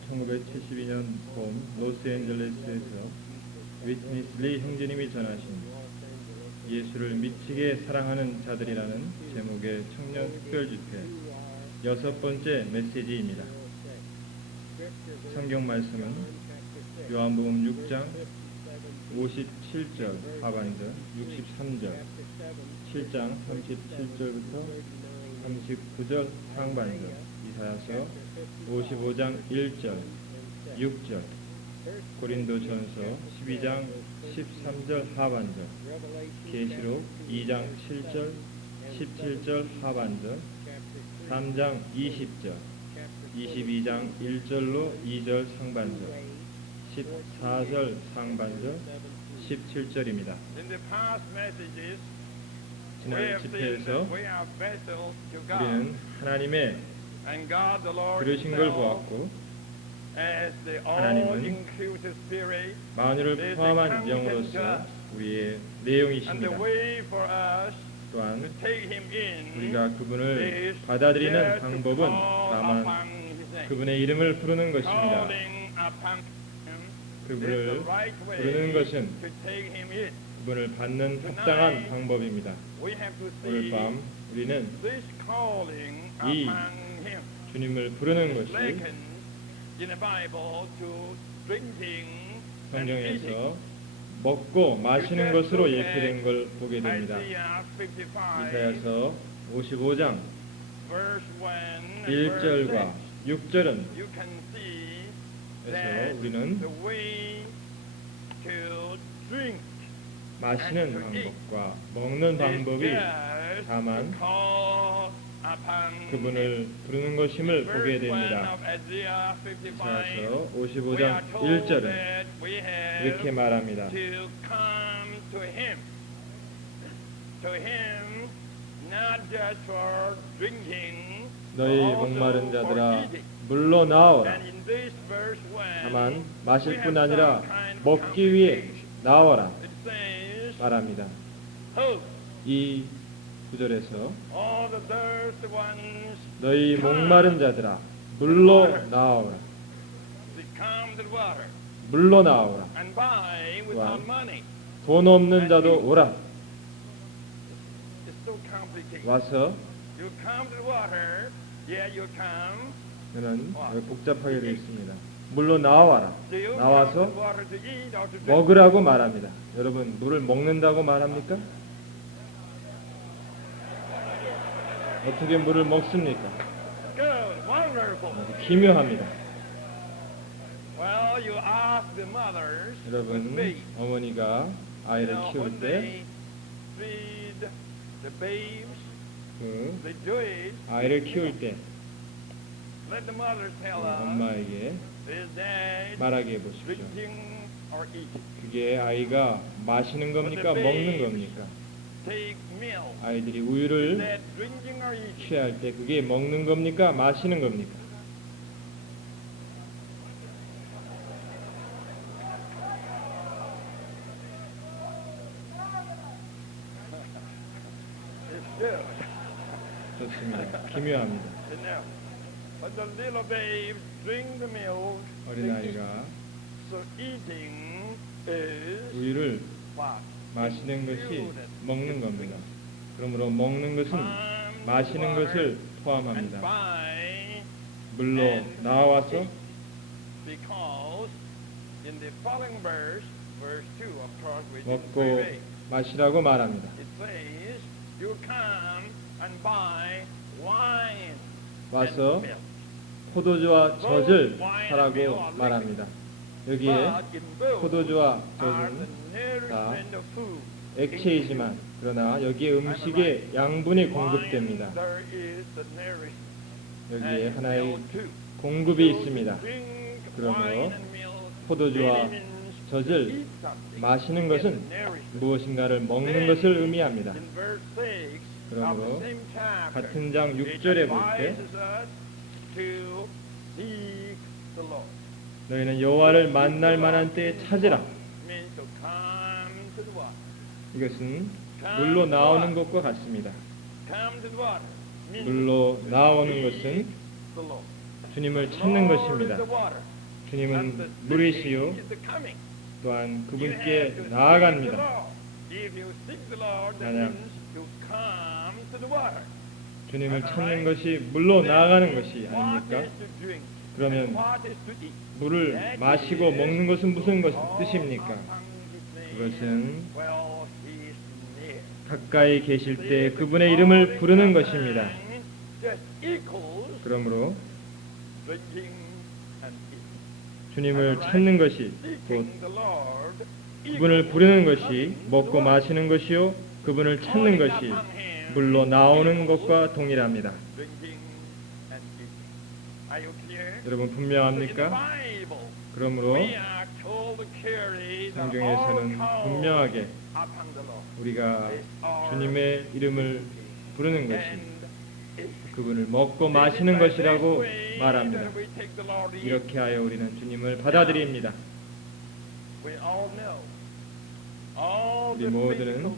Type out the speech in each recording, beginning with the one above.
1972년 봄 로스앤젤레스에서 위트니스 리 형제님이 전하신 예수를 미치게 사랑하는 자들이라는 제목의 청년 특별집회 6번째 메시지입니다. 성경 말씀은 요한복음 6장 57절 하반절, 63절, 7장 37절부터 39절 상반절, 이사야서 55장 1절, 6절, 고린도전서 12장 13절 하반절, 계시록 2장 7절, 17절 하반절, 3장 20절, 22장 1절로 2절 상반절, 14절 상반절, 17절입니다. 지난 집회에서 우리는 하나님의 그러신 걸 보았고, 하나님은 만유를 포함한 영으로서 우리의 내용이십니다. 또한 우리가 그분을 받아들이는 방법은 다만 그분의 이름을 부르는 것입니다. 그분을 부르는 것은 그분을 받는 합당한 방법입니다. 오늘 밤 우리는 이 주님을 부르는 것이 성경에서 먹고 마시는 것으로 예표된 걸 보게 됩니다. 이사야서 55장 1절과 6절은 그래서 우리는 마시는 방법과 먹는 방법이 다만 그분을 부르는 것임을 보게 됩니다. 이사야서 55장 1절은 이렇게 말합니다. 너희 목마른 자들아 물로 나오라. 다만 마실 뿐 아니라 먹기 위해 나와라 말합니다. 이 구절에서 너희 목마른 자들아 물로 나오라. 물로 나오라. 또한 돈 없는 자도 오라. 와서 저는 복잡하게 되어 있습니다. 물로 나와라. 나와서 먹으라고 말합니다. 여러분 물을 먹는다고 말합니까? 어떻게 물을 먹습니까? 기묘합니다. 여러분 어머니가 아이를 키울 때 아이를 키울 때 엄마에게 말하게 해보십시오. 그게 아이가 마시는 겁니까? 먹는 겁니까? 아이들이 우유를 취할 때 그게 먹는 겁니까? 마시는 겁니까? 좋습니다. 기묘합니다. 어린아이가 우유를 마시는 것이 먹는 겁니다. 그러므로 먹는 것은 마시는 것을 포함합니다. 물로 나와서 먹고 마시라고 말합니다. 와서 포도주와 젖을 사라고 말합니다. 여기에 포도주와 젖은 다 액체이지만 그러나 여기에 음식의 양분이 공급됩니다. 여기에 하나의 공급이 있습니다. 그러므로 포도주와 젖을 마시는 것은 무엇인가를 먹는 것을 의미합니다. 그러므로 같은 장 6절에 볼 때 너희는 여호와를 만날 만한 때에 찾으라. 이것은 물로 나오는 것과 같습니다. 물로 나오는 것은 주님을 찾는 것입니다. 주님은 물이시요 또한 그분께 나아갑니다. 만약 주님을 찾는 것이 물로 나아가는 것이 아닙니까? 그러면 물을 마시고 먹는 것은 무슨 뜻입니까? 그것은 가까이 계실 때 그분의 이름을 부르는 것입니다. 그러므로 주님을 찾는 것이 곧 그분을 부르는 것이 먹고 마시는 것이요 그분을 찾는 것이 물로 나오는 것과 동일합니다. 여러분 분명합니까? 그러므로 성경에서는 분명하게 우리가 주님의 이름을 부르는 것이 그분을 먹고 마시는 것이라고 말합니다. 이렇게 하여 우리는 주님을 받아들입니다. 우리 모두는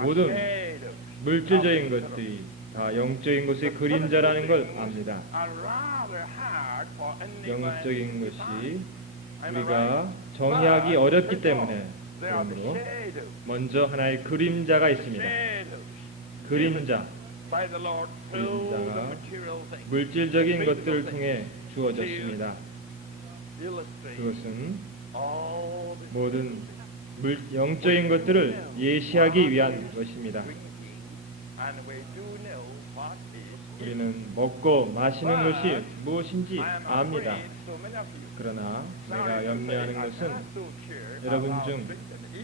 모든 물질적인 것들이 다 영적인 것의 그림자라는 걸 압니다. 영적인 것이 우리가 정의하기 어렵기 때문에 그러므로 먼저 하나의 그림자가 있습니다. 그림자가 물질적인 것들을 통해 주어졌습니다. 그것은 모든 영적인 것들을 예시하기 위한 것입니다. 우리는 먹고 마시는 것이 무엇인지 압니다. 그러나 내가 염려하는 것은 여러분 중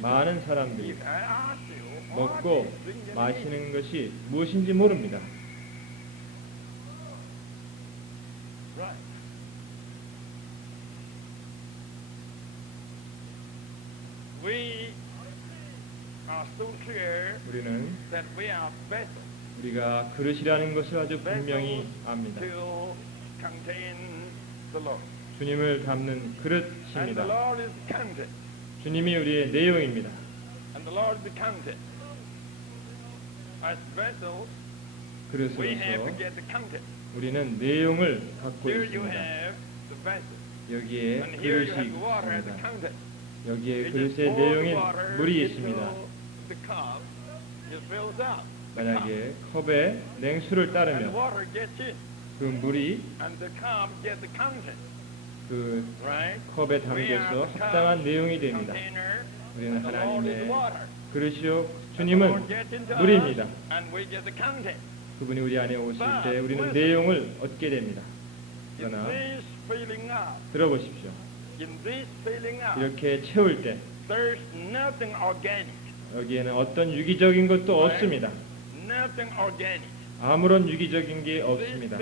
많은 사람들이 먹고 마시는 것이 무엇인지 모릅니다. 우리는 우리가 그릇이라는 것을 아주 분명히 압니다. 주님을 담는 그릇입니다. 주님이 우리의 내용입니다. 그릇으로서 우리는 내용을 갖고 있습니다. 여기에 그릇이 있습니다. 여기에 그릇의 내용인 물이 있습니다. 만약에 컵에 냉수를 따르면 그 물이 그 컵에 담겨서 합당한 내용이 됩니다. 우리는 하나님의 그릇이요 주님은 물입니다. 그분이 우리 안에 오실 때 우리는 내용을 얻게 됩니다. 그러나 들어보십시오. 이렇게 채울 때 여기에는 어떤 유기적인 것도 없습니다. 아무런 유기적인 게 없습니다.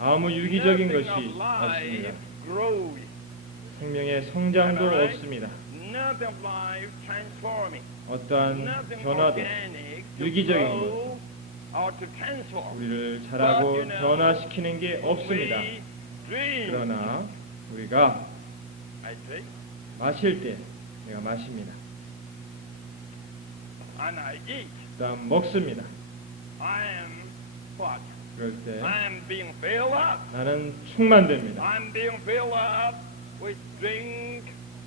아무 유기적인 것이 없습니다. 생명의 성장도 없습니다. 어떠한 변화도 유기적인 것 우리를 자라고 변화시키는 게 없습니다. 그러나 우리가 마실 때 내가 마십니다. 그다음 먹습니다. 그럴 때 나는 충만됩니다.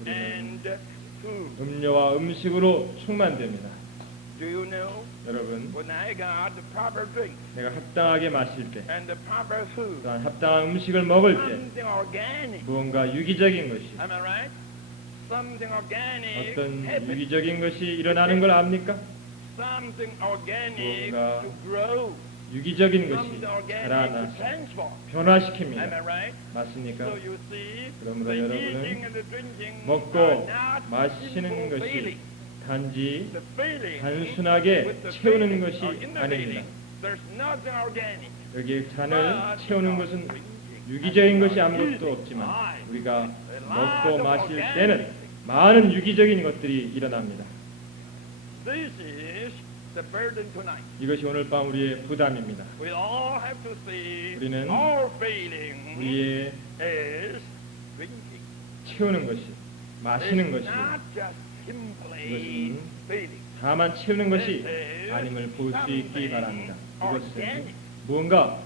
우리는 음료와 음식으로 충만됩니다. 여러분, 내가 합당하게 마실 때, 또한 합당한 음식을 먹을 때, 무언가 유기적인 것이, 어떤 유기적인 것이 일어나는 걸 압니까? 무언가 유기적인 것이 자라나서 변화시킵니다. 맞습니까? 그러므로 여러분은 먹고 마시는 것이 단지 단순하게 채우는 것이 아닙니다. 여기 잔을 채우는 것은 유기적인 것이 아무것도 없지만 우리가 먹고 마실 때는 많은 유기적인 것들이 일어납니다. 이것이 오늘 밤 우리의 부담입니다. 우리는 우리의 채우는 것이, 마시는 것이 이것은 다만 채우는 것이 아님을 볼 수 있기 바랍니다. 이것은 무언가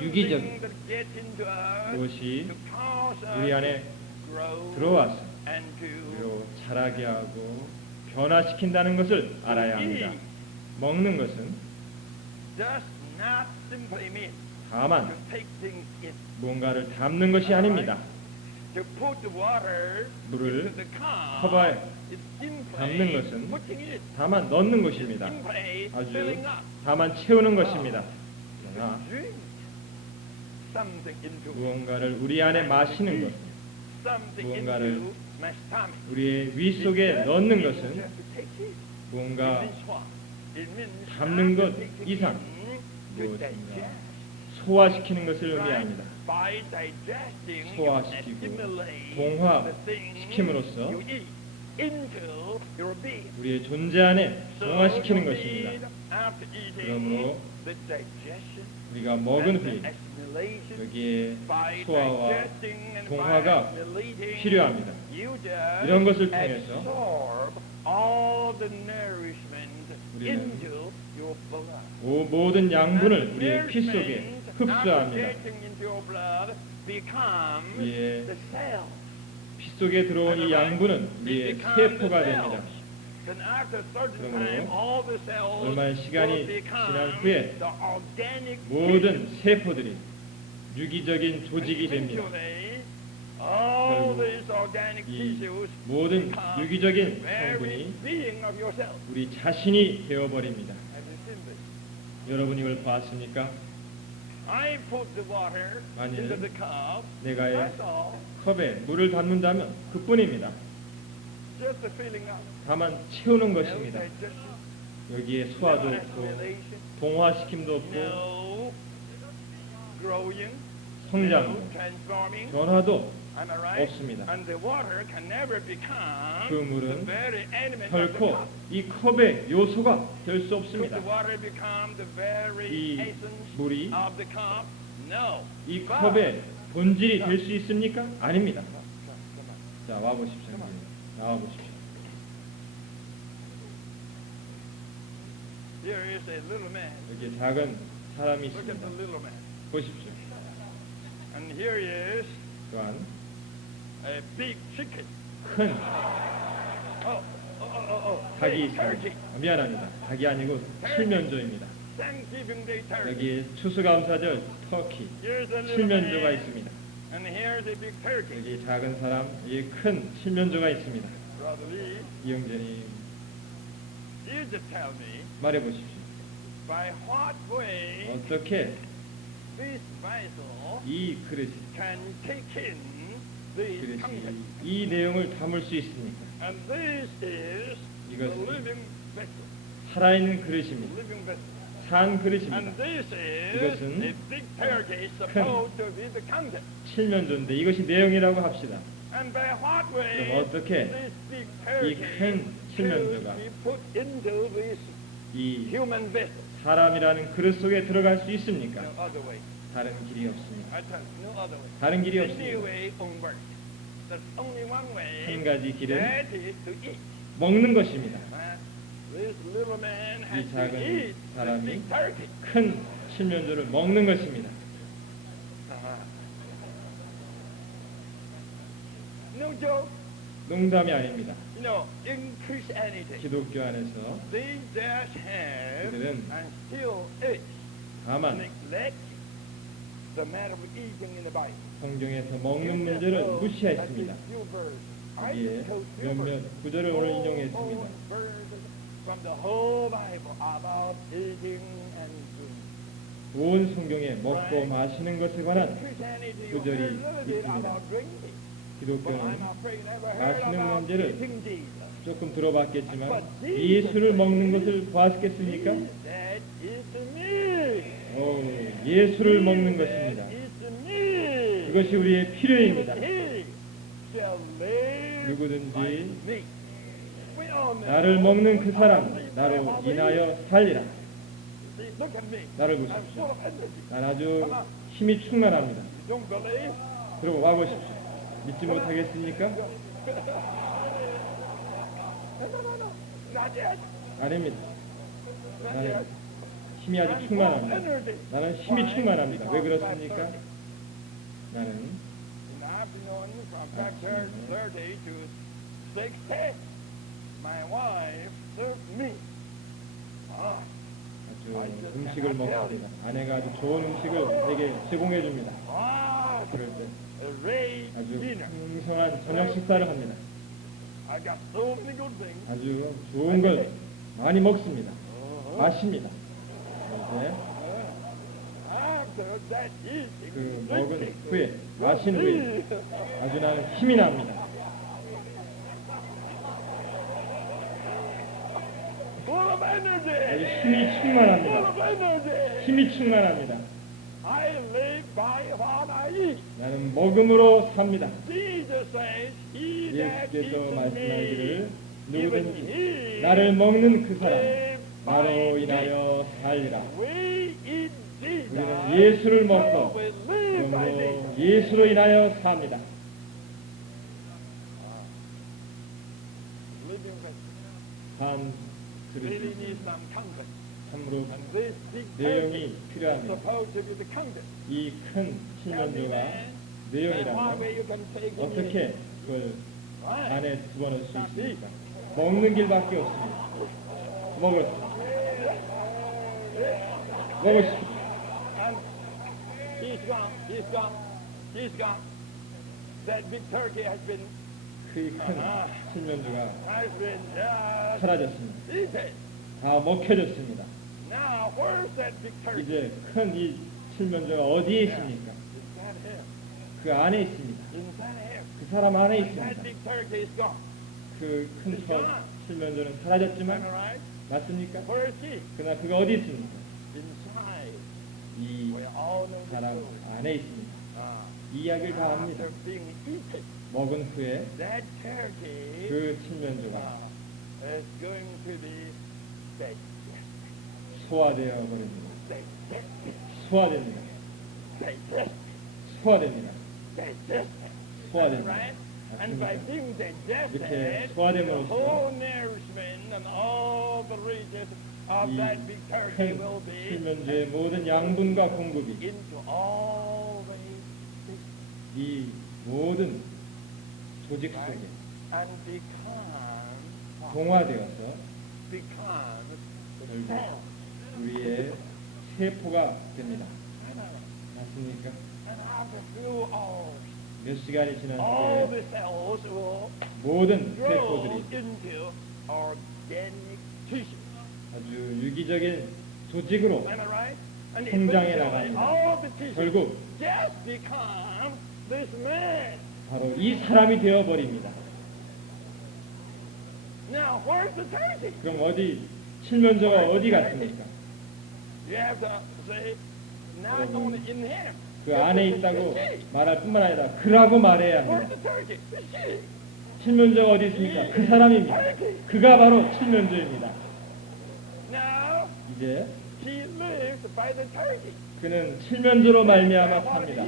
유기적인 무엇이 우리 안에 들어와서 우리로 자라게 하고 변화시킨다는 것을 알아야 합니다. 먹는 것은 다만 무언가를 담는 것이 아닙니다. 물을 컵에 담는 것은 다만 넣는 것입니다. 아주 다만 채우는 것입니다. 그러나 무언가를 우리 안에 마시는 것, 무언가를 우리의 위 속에 넣는 것은 무언가 담는 것 이상 무엇인가 소화시키는 것을 의미합니다. 소화시키고 동화시킴으로써 우리의 존재 안에 동화시키는 것입니다. 그러므로 우리가 먹은 후에 여기에 소화와 동화가 필요합니다. 이런 것을 통해서 우리는 모든 양분을 우리의 피 속에 흡수합니다. 우리의 피 속에 들어온 이 양분은 우리의 세포가 됩니다. 그러므로 얼마의 시간이 지난 후에 모든 세포들이 유기적인 조직이 됩니다. 이 모든 유기적인 성분이 우리 자신이 되어버립니다. 여러분이 이걸 봤습니까? 만일 내가 컵에 물을 담는다면 그뿐입니다. 다만 채우는 것입니다. 여기에 소화도 없고 동화시킴도 없고 성장, 변화도 없습니다. 그 물은 결코 이 컵의 요소가 될 수 없습니다. 이 물이 이 컵의 본질이 될 수 있습니까? 아닙니다. 자, 와보십시오. 나와보십시오. 여기 작은 사람이 있습니다. 보십시오. 또한 큰 닭이 있습니다. 미안합니다. 닭이 아니고 칠면조입니다. 여기 추수감사절 터키 칠면조가 있습니다. 여기 작은 사람, 여기 큰 칠면조가 있습니다. 이영재님 말해보십시오. 어떻게 이 그릇이 이 내용을 담을 수 있습니까? 이것은 살아있는 그릇입니다. 산 그릇입니다. 이것은 큰 칠면조인데 이것이 내용이라고 합시다. 그럼 어떻게 이 큰 칠면조가 이 사람이라는 그릇 속에 들어갈 수 있습니까? 다른 길이 없습니다. 다른 길이 없습니다. 한 가지 길은 먹는 것입니다. 이 작은 사람이 큰 칠면조를 먹는 것입니다. 농담이 아닙니다. 기독교 안에서 그들은 다만 성경에서 먹는 문제를 무시했습니다. 여기에 몇몇 구절을 오늘 인용했습니다. 온 성경에 먹고 마시는 것에 관한 구절이 있습니다. 기독교는 마시는 문제를 조금 들어봤겠지만 예수를 먹는 것을 보았겠습니까? 예수를 먹는 것입니다. 그것이 우리의 필요입니다. 누구든지 나를 먹는 그 사람 나로 인하여 살리라. 나를 보십시오. 난 아주 힘이 충만합니다. 그리고 와보십시오. 믿지 못하겠습니까? 아닙니다. 나는 힘이 아주 충만합니다. 나는 힘이 충만합니다. 왜 그렇습니까? 나는 아주 음식을 먹습니다. 아내가 아주 좋은 음식을 내게 제공해 줍니다. 그럴 때 아주 풍성한 저녁 식사를 합니다. 아주 좋은 걸 많이 먹습니다. 마십니다. 그 먹은 후에 마신 후에 아주 나는 힘이 납니다. 아주 힘이 충만합니다. 힘이 충만합니다. 나는 먹음으로 삽니다. 예수께서 말씀하기를 누구든지 나를 먹는 그 사람 나로 인하여 살리라. 우리는 예수를 먹고 그러므로 예수로 인하여 삽니다. 한 그릇이 참으로 내용이 필요합니다. 이 큰 칠면조가 내용이라면 어떻게 그걸 안에 집어넣을 수 있습니까? 먹는 길밖에 없습니다. 먹었습니다. 그 큰 칠면조가 사라졌습니다. 다 먹혀졌습니다. 이제 큰 이 칠면조가 어디에 있습니까? 그 안에 있습니다. 그 사람 안에 있습니다. 그 큰 칠면조는 사라졌지만 맞습니까? 그러나 그가 어디 있습니까? 이 사람 안에 있습니다. 이 이야기를 다 합니다. 먹은 후에 그 칠면조가 소화되어 버립니다. 소화됩니다. 소화됩니다. 소화됩니다. 이렇게 소화됨으로써 이 큰 칠면조의 모든 양분과 공급이 이 모든 조직 속에 동화되어서 결국 우리의 세포가 됩니다. 맞습니까? 몇 시간이 지난 후에 모든 세포들이 아주 유기적인 조직으로 성장해 나갑니다. 결국 바로 이 사람이 되어버립니다. 그럼 어디 칠면조가 어디 갔습니까? 그 안에 있다고 말할 뿐만 아니라 그라고 말해야 합니다. 칠면조가 어디 있습니까? 그 사람입니다. 그가 바로 칠면조입니다. 이제 그는 칠면조로 말미암아 삽니다.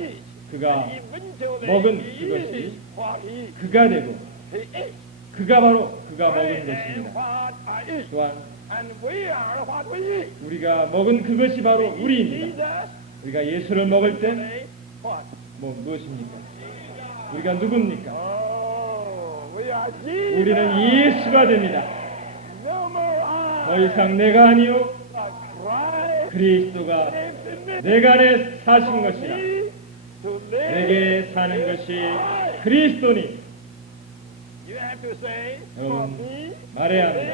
그가 먹은 그것이 그가 되고 그가 바로 그가 먹은 것입니다. 또한 우리가 먹은 그것이 바로 우리입니다. 우리가 예수를 먹을 때 무엇입니까? 우리가 누굽니까? 우리는 예수가 됩니다. 더 이상 내가 아니요 그리스도가 내가 안에 사신 것이라. 내게 사는 것이 그리스도니. 여러분 말해야 합니다.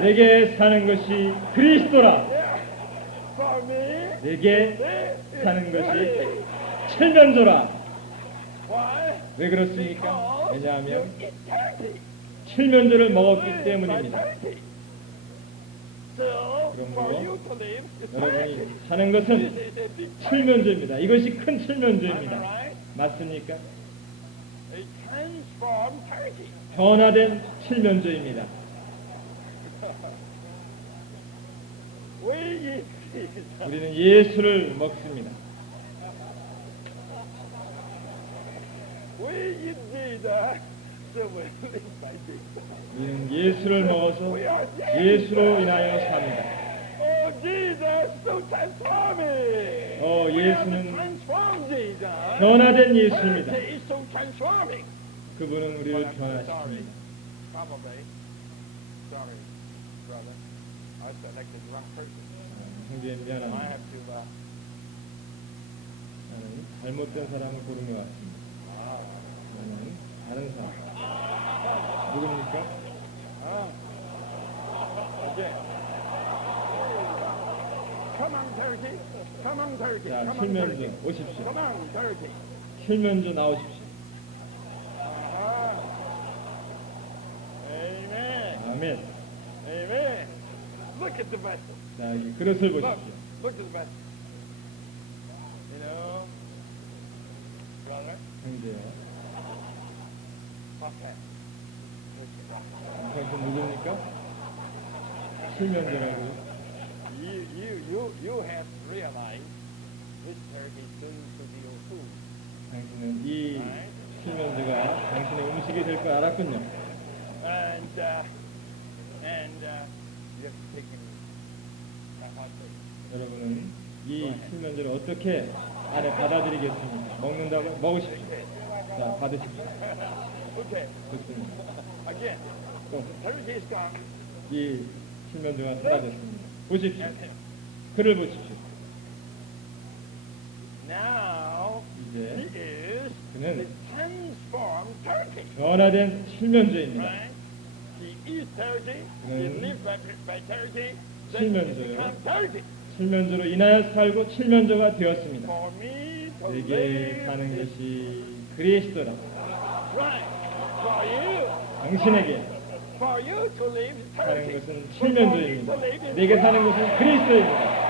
내게 사는 것이 그리스도라. 내게 사는 것이 칠면조라. 왜 그렇습니까? 왜냐하면 칠면조를 먹었기 때문입니다. 그러므로 여러분이 사는 것은 칠면조입니다. 이것이 큰 칠면조입니다. 맞습니까? 변화된 칠면조입니다. 우리는 예수를 먹습니다. 우리는 예수를 먹어서 예수로 인하여 삽니다. Jesus so transforming. We have to 예수는 transform Jesus. 변화된 예수입니다. He is so transforming. 그분은 But 우리를 I'm so sorry. 변화시킵니다. Probably. Sorry, brother. I selected the wrong person. 형제 I 미안합니다. have to. 나는 잘못된 사람을 고른 것 같습니다. 나는 다른 사람. 누굽니까? Okay. Come on, Turkey. Come on, Turkey. 자, Come on, Turkey. 칠면조 오십시오. Come on, Turkey. 칠면조 나오십시오. Amen. 아멘. Amen. Look at the vessel. 자, 이 그릇을 Look. 보십시오. Look at the vessel. You know, brother. 형제요. Okay. 당신 누굽니까? 칠면조라고. You have realized this turkey soon to be your food. 당신은 이 칠면조가 당신의 음식이 될 걸 알았군요. And you have taken a hot take. 여러분은 이 칠면조를 어떻게 안에 받아들이겠습니까? 먹는다고? 먹으십시오. 자, 받으십시오. Okay. 좋습니다. Again, 또, turkey is gone. 이 칠면조가 사라졌습니다. 보십시오. 그를 보십시오. Now 이제 he is 그는 the transformed turkey. 변화된 칠면조입니다. Right? He is turkey. He 그는 lives by turkey. Then he 칠면조요. becomes turkey. 칠면조로 인하여 살고 칠면조가 되었습니다. For me to 내게 live 사는 is 것이 그리스도라. right. For you. 당신에게 For you to live is 사는 turkey. 것은 But for me to 칠면조입니다. live is 내게 사는 것은 그리스도입니다.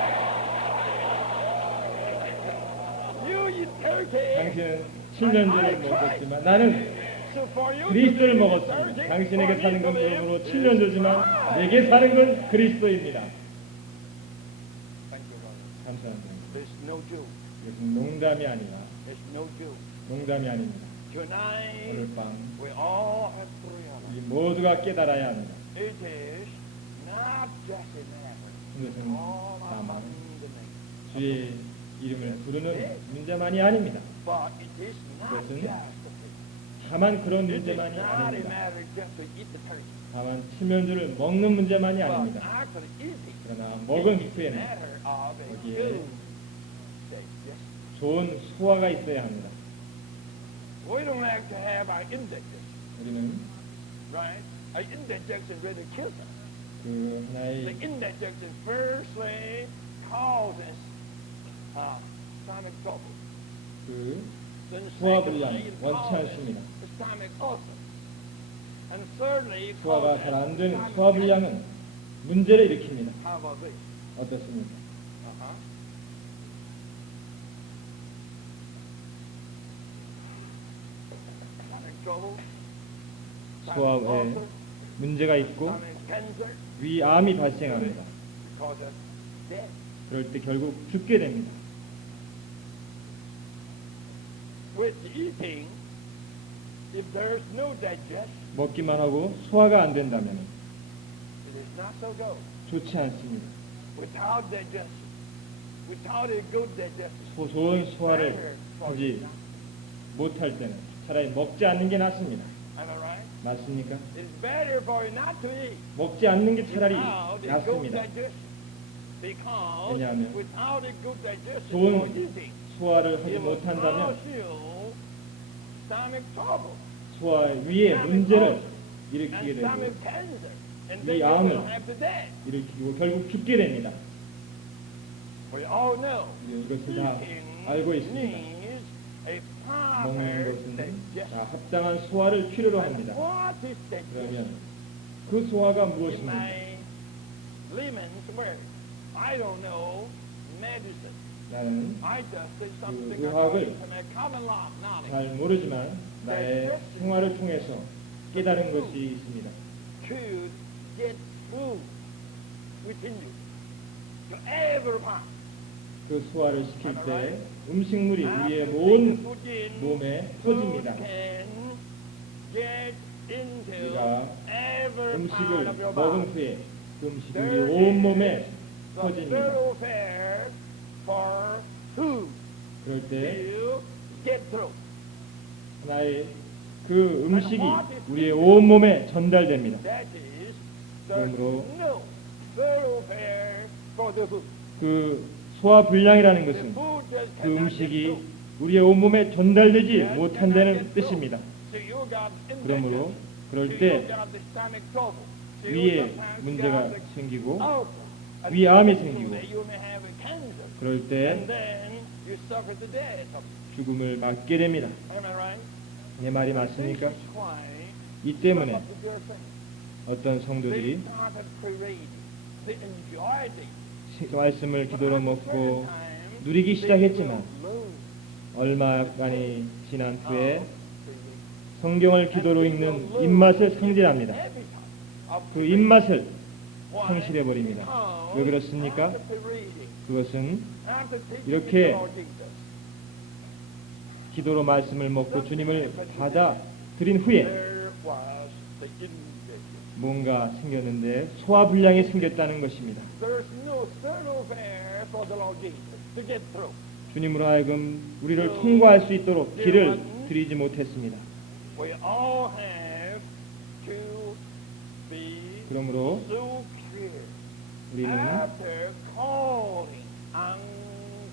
you eat turkey. 당신은 칠면조를 먹었지만 나는 So for you to 그리스도를 live is 먹었습니다. turkey. 당신에게 For 사는 me 건 to live 몸으로 is 칠면조지만 Christ. 내게 사는 건 그리스도입니다. Thank you, brother. 감사합니다. There's no Jew. 이것은 농담이 아니라 There's no Jew. 농담이 아닙니다. Tonight 오늘 밤 we all have to realize 이 모두가 깨달아야 합니다. it is not just a matter. 이것은 All 다만 about the name. 주의 이름을 부르는 문제만이 아닙니다. But it is not 그것은 just a thing. 다만 그런 It is 문제만이 not a 아닙니다. matter just to eat the turkey. 다만 칠면조를 먹는 문제만이 But 아닙니다. actually eating. 그러나 먹은 It is a 후에는 matter of a 거기에 good digestion. 좋은 소화가 있어야 합니다. We don't have to have our indigestion, 우리는 right? Our indigestion really kills us. 그 The 하나의 indigestion firstly causes stomach trouble. 그 Then 소화불량 secondly, it 원치 causes 않습니다. the stomach ulcer. And thirdly, it 소화가 causes 잘 안 되는 stomach 소화불량은 문제를 일으킵니다. cancer. How about this? 어떻습니까? Stomach trouble, 소화에 stomach ulcer, 문제가 있고 stomach cancer, 위암이 발생합니다. causes death. 그럴 때 결국 죽게 됩니다. With eating, if there's no digestion, 먹기만 하고 소화가 안 된다면 it is not so good. 좋지 않습니다. Without digestion, without a good digestion, 좋은 it's 소화를 better for 하지 you not. 못할 때는 차라리 먹지 않는 게 낫습니다. Am I right? 맞습니까? It's better for you not to eat. 먹지 않는 게 차라리 Without a good 낫습니다. digestion. Because 왜냐하면 without a good digestion 좋은 for eating, 소화를 하지 it will 못한다면 cause you stomach trouble 소화 위에 문제를 일으키게 and 되고 stomach cancer, and then you 위암을 will have to die. 일으키고 결국 죽게 됩니다. We all know 이것을 다 eating 알고 있습니다. needs a 먹는 proper 것은 digestion. 다 합당한 소화를 필요로 And 합니다. what is digestion? 그러면 그 소화가 In 무엇입니까? my layman's word, I don't know medicine. 나는 I just say something 의학을 according to my common law knowledge. 잘 모르지만 나의 생활을 통해서 깨달은 것이 있습니다. Could get food within you to every part. 그 소화를 시킬 때 음식물이 우리의 After 온 food in, 몸에 food 퍼집니다. can get into 우리가 every part 음식을 of your 먹은 body. 후에 그 음식이 우리 온 몸에 터집니다. thoroughfare for food 그럴 때 to get through. 하나의 그 음식이 우리의 온몸에 전달됩니다. That is, there's 그러므로 no thoroughfare for the food. 그 소화불량이라는 The 것은 food just 그 cannot get 음식이 through. 우리의 온몸에 전달되지 못한다는 뜻입니다. So you got 그러므로 indigestion. 그럴 So 때 you got the stomach trouble. So you 위에 sometimes 문제가 got the 생기고 ulcer. And 위암이 also 생기고 that you may have a cancer. 그럴 And 때 then you suffer the death of it. 죽음을 맞게 됩니다. Am I right? 내 말이 This 맞습니까? is why 이 some 때문에 of the dear friends, 어떤 they 성도들이 started parading. They enjoyed it. 말씀을 기도로 But at a 먹고 certain time, 누리기 they 시작했지만 will lose 얼마간이 지난 후에 parading. 성경을 기도로 읽는 입맛을 상실합니다. 그 입맛을 상실해 버립니다. 왜 그렇습니까? 그것은 이렇게 기도로 말씀을 먹고 주님을 받아들인 후에 뭔가 생겼는데 소화불량이 생겼다는 것입니다. 주님으로 하여금 우리를 통과할 수 있도록 길을 들이지 못했습니다. 그러므로 우리는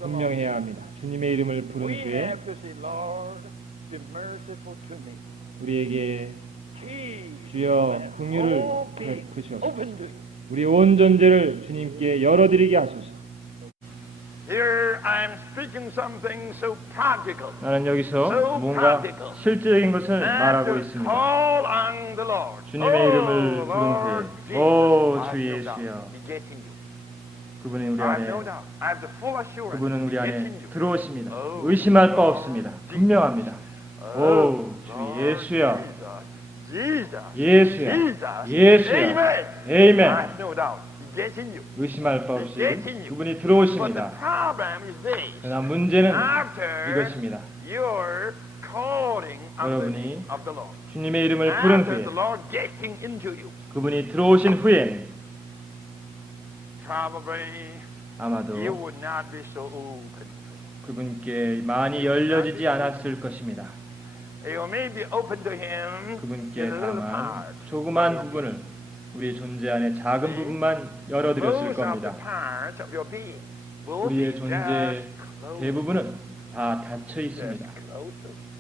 분명해야 합니다. 주님의 이름을 부른 후에 우리에게 주여 긍휼을 베푸시옵소서. 우리 온 존재를 주님께 열어드리게 하소서. Here I'm speaking something so practical. 나는 여기서 뭔가 실제적인 것을 말하고 있습니다. Call on the Lord. 주님의 이름을 부른 Lord 후에 오 Jesus, 주 I know 예수여 that He gets in you. 그분이 우리 I 안에 know that. I have the full assurance 그분은 우리 He 안에 gets in you. 들어오십니다. 의심할 바 없습니다. 분명합니다. 오 주 예수여 Jesus. 예수여 Jesus. 예수여 Amen. 에이멘. I have no doubt. He gets in you. 의심할 바 없이 그분이 But the 들어오십니다. problem is this. 그러나 문제는 After 이것입니다. your calling on the 여러분이 name of the Lord. 주님의 이름을 부른 After the 후에 Lord getting into you. 그분이 들어오신 후에 Probably 아마도 you would not be so open. 그분께 많이 열려지지 않았을 것입니다. You may be open to Him 그분께 in a little 다만 part. 조그만 부분을 우리의 존재 안에 작은 부분만 열어드렸을 Most of 겁니다. the parts of your being will 우리의 be 존재 just close, 대부분은 다 닫혀 있습니다. just close.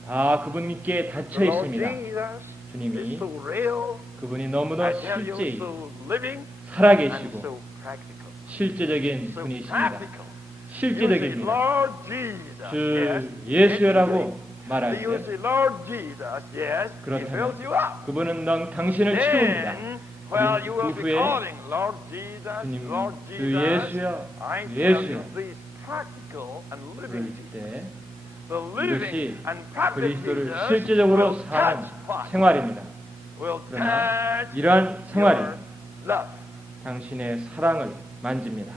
다 그분께 닫혀 The Lord 있습니다. Jesus is 주님이 so real. 그분이 너무나 I tell you, 실제 so living and 살아계시고 so practical. 실제적인 So 분이십니다. practical. You say, 실제적입니다. Lord Jesus. 주 yes. 예수여라고 말할 You 때 say, Lord Jesus. Yes. He 그렇다면 fills you up. 그분은 당신을 채웁니다. Then, well, you will 그 be 후에 calling, Lord Jesus, 주님, Lord 주 Jesus. 예수여, I tell 예수여. you, these practical and living 그럴 때 the living 이것이 and practical 그리스도를 Jesus 실제적으로 will 사는 touch 생활입니다. will 그러나 touch 이러한 생활이 your love. 당신의 사랑을 만집니다.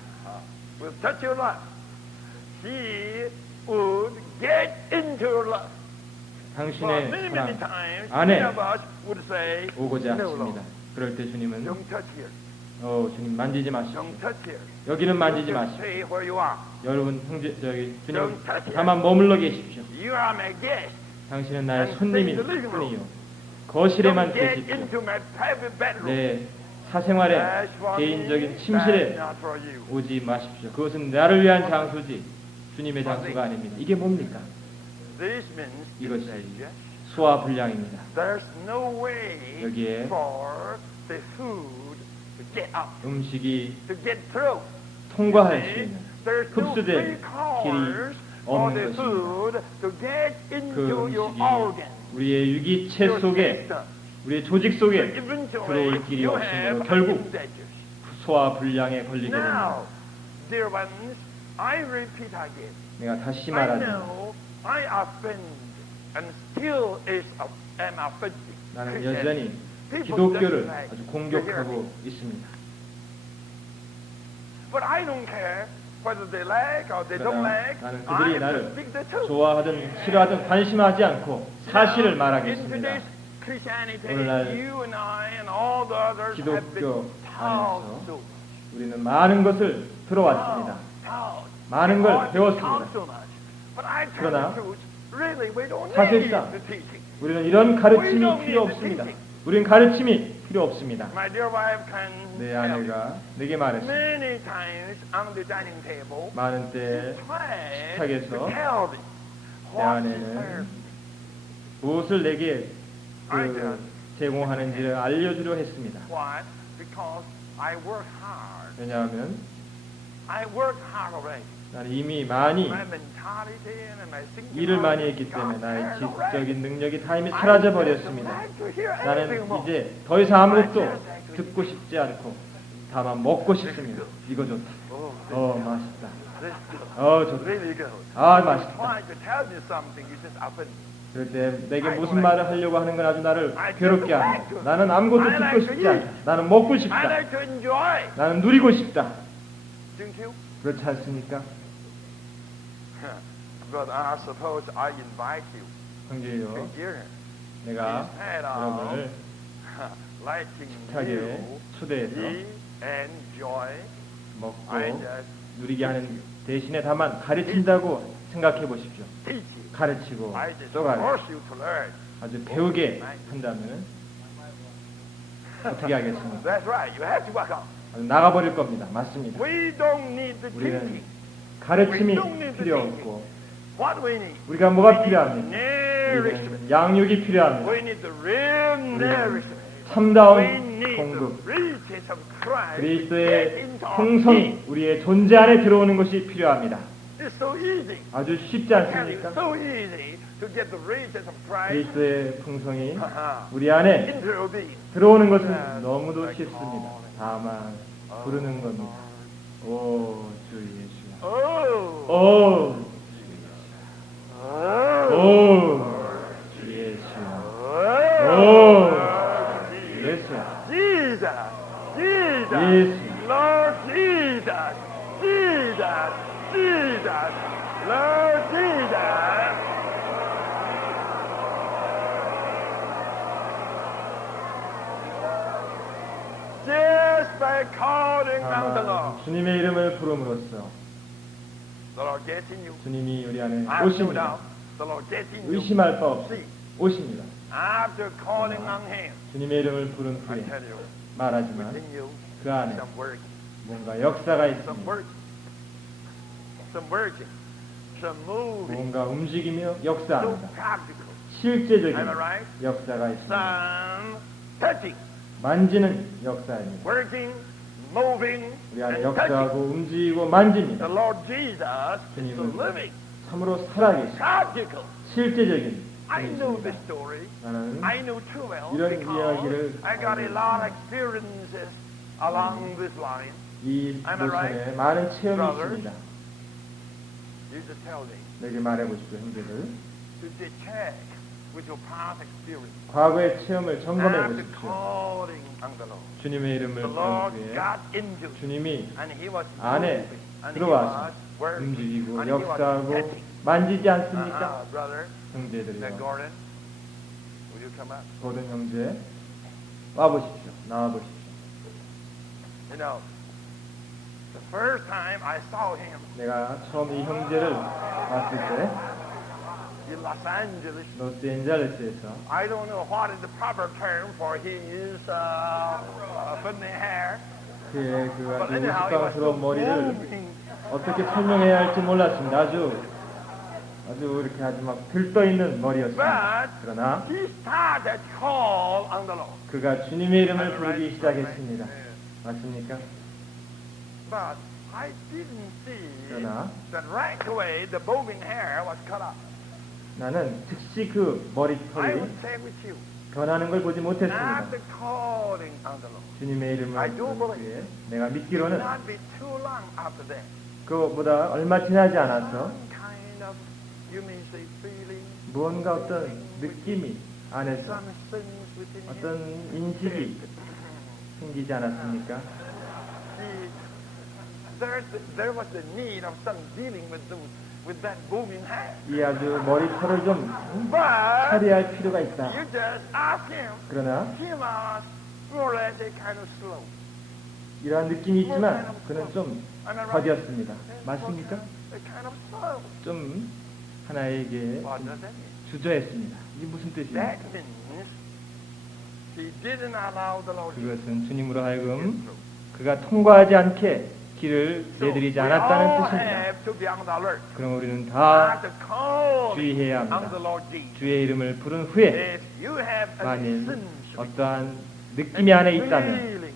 Will touch your life. He would get into your life. For 당신의 many, many 사랑 times, 안에 many of us would say, 오고자 no, 하십니다. Lord, 그럴 때 주님은 don't touch here. 주님 만지지 마시오. Don't touch here. 여기는 만지지 Just 마시오. stay where you are. 여러분 형제 주님 Don't touch it. 다만 머물러 계십시오. You are my guest. 당신은 나의 And 손님일 stay in the living room. 뿐이요. 거실에만 Don't get 계십시오. into my private bedroom. 내 사생활의 That's for 개인적인 me, 침실에 that's not for you. 오지 마십시오. 그것은 나를 위한 장소지 주님의 장소가 아닙니다. 이게 뭡니까? This means 이것이 indigestion. 소화불량입니다. There's no way 여기에 for the food to get up, 음식이 to get through. 통과할 수 있는 There's no 흡수될 free course for 없는 the 것입니다. food to get 그 into your 음식이 organ, 우리의 유기체 your 속에 system. 우리의 조직 속에 Eventually, 들어올 길이 you 없으므로 have 결국 indigestion. 소화불량에 걸리게 됩니다. Now, dear ones, I repeat again. 내가 다시 I 말합니다. know I offend and still am offending. 나는 Christians. 여전히 People 기독교를 don't like 아주 to hear 공격하고 me. 있습니다. But I don't care whether they like or they don't 그러나 like. 나는 I 그들이 have to 나를 speak the truth. 좋아하든 싫어하든 관심하지 않고 사실을 In 말하겠습니다. today's Christianity, 오늘날 you and I and all the others have been 기독교 taught 안에서 so. 우리는 많은 것을 들어왔습니다. 많은 걸 배웠습니다. 그러나 사실상 우리는 이런 가르침이 필요 없습니다. 우리는 가르침이 필요 없습니다. 내 아내가 내게 말했습니다. 많은 때 식탁에서 내 아내는 무엇을 내게 제공하는지를 알려주려 했습니다. 왜냐하면 나는 이미 많이 일을 많이 했기 때문에 나의 지식적인 능력이 다 이미 사라져 버렸습니다. 나는 이제 더 이상 아무것도 듣고 싶지 않고 다만 먹고 싶습니다. 이거 좋다. 맛있다. 좋다. 맛있다. 그럴 때 내게 무슨 말을 하려고 하는 건 아주 나를 괴롭게 합니다. 나는 아무것도 듣고 싶지 않다. 나는 먹고 싶다. 나는 누리고 싶다. 그렇지 않습니까? 형제요, 내가 여러분을 식탁에 초대해서 먹고 누리게 하는 대신에 다만 가르친다고 생각해 보십시오. 가르치고 또 아주 배우게 한다면 어떻게 하겠습니까? 나가버릴 겁니다. 맞습니다. 우리는 가르침이 필요 없고 우리가 뭐가 필요합니까? 우리는 양육이 필요합니다. 우리는 참다운 공급, 그리스도의 풍성이 우리의 존재 안에 들어오는 것이 필요합니다. 아주 쉽지 않습니까? 그리스도의 풍성이 우리 안에 들어오는 것은 너무도 쉽습니다. 다만 부르는 겁니다. 오 주 예수야. 오 주 예수야. 오 예수야. 예수. Lord Jesus. Jesus. Jesus. Lord Jesus. Just by calling on the Lord. 주님의 이름을 부름으로써 The Lord gets in you. 주님이 우리 안에 I have no 오십니다. doubt. The Lord gets in you. 의심할 바 없이 오십니다. After calling on Him, 주님의 이름을 부른 I 후에 tell you, 말하지만 within you, 그 안에 some work, 뭔가 역사가 some 있습니다. work, some working, some moving, 뭔가 움직이며 so 역사합니다. practical. 실제적인 Am I right? 역사가 있습니다. Some touching, 만지는 역사입니다. working, moving, 우리 안에 and touching. 역사하고 움직이고 만집니다. The Lord Jesus is the 주님은 living, 참으로 살아계신 practical. 실제적인 I know 분이십니다. this story. 나는 I know too well 이런 because 이야기를 I got a lot of experiences along this line. 이 Am I right? 노선에 많은 체험이 Brothers? 있습니다. You just tell me 내게 말해보십시오, 형제들. to check with your past experience. 과거의 체험을 점검해 After 보십시오. calling on the Lord, 주님의 이름을 the 부른 Lord 후에 got into it, 주님이 and He was 안에 moving, and He 들어와서 was working, 움직이고 and He was 역사하고 touching. 만지지 않습니까? Brother, 형제들이요. Gordon, will you come up? 고든 형제, 와보십시오. 나와보십시오. You know, the first time I saw him 내가 처음 이 형제를 봤을 때 in Los Angeles, 로스앤젤레스에서 I don't know what is the proper term for his funny hair, 그의 그 but 아주 anyhow, it was so 우스꽝스러운 머리를 moving. 어떻게 설명해야 할지 몰랐습니다. 아주 이렇게 아주 막 들떠 있는 머리였습니다. But 그러나 he started call on the Lord. 그가 주님의 이름을 부르기 시작했습니다. 맞습니까? But I didn't see 그러나 that right away the bobbing hair was cut off. 나는 즉시 그 I 머리털이 would say with you, 변하는 걸 보지 못했습니다. after calling on the Lord, 주님의 이름을 I do 부른 believe. 후에 내가 it 믿기로는 not be too long after that. 그보다 얼마 지나지 않아서 Some kind of, you may say, feeling, 무언가 어떤 느낌이 안에서 some things within him. 어떤 인식이 생기지 않았습니까? See, there was the need of some dealing with that booming hair. 이 아주 머리털을 좀 But 처리할 필요가 있다. you just ask him. 그러나 He was more or less a kind of slow. 이러한 느낌이 있지만 그는 좀 Am I right? 더디었습니다. And 맞습니까? what kind of soil? 좀 하나에게 What 좀 does that mean? 주저했습니다. 이게 무슨 뜻입니까? That means he didn't allow the Lord Jesus 그것은 주님으로 to get 하여금 through. 그가 통과하지 않게 길을 So 내드리지 we 않았다는 all 뜻입니다. have to be on the alert. 그럼 우리는 Not 다 to call 주의해야 on 합니다. the Lord Jesus. 주의 이름을 부른 후에 If you have a 만일 sense 어떠한 느낌이 안에 있다면 feeling,